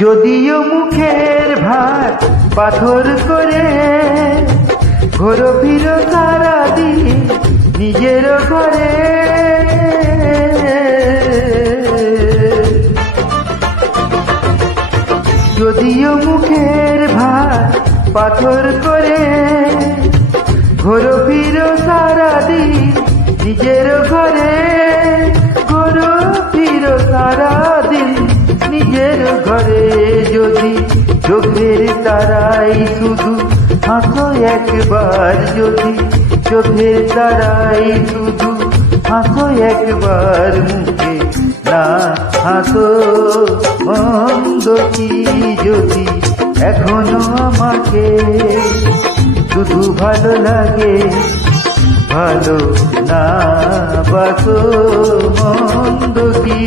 যদিও মুখের ভার পাথর করে ঘোরো ফিরো সারাদিন নিজের ঘরে, যদিও মুখের ভার পাথর করে ঘোরো ফিরো সারাদিন নিজের ঘরে, ঘোরো ফিরো সারাদিন নিজের ঘরে। যদি চোখের তারাই শুধু হাসো একবার, যদি চোখের তারাই শুধু হাসো একবার, মুখে না হাসো মন্দ কি যদি এখনো আমাকে শুধু ভালো লাগে, ভালো না বাসো মন্দ কি।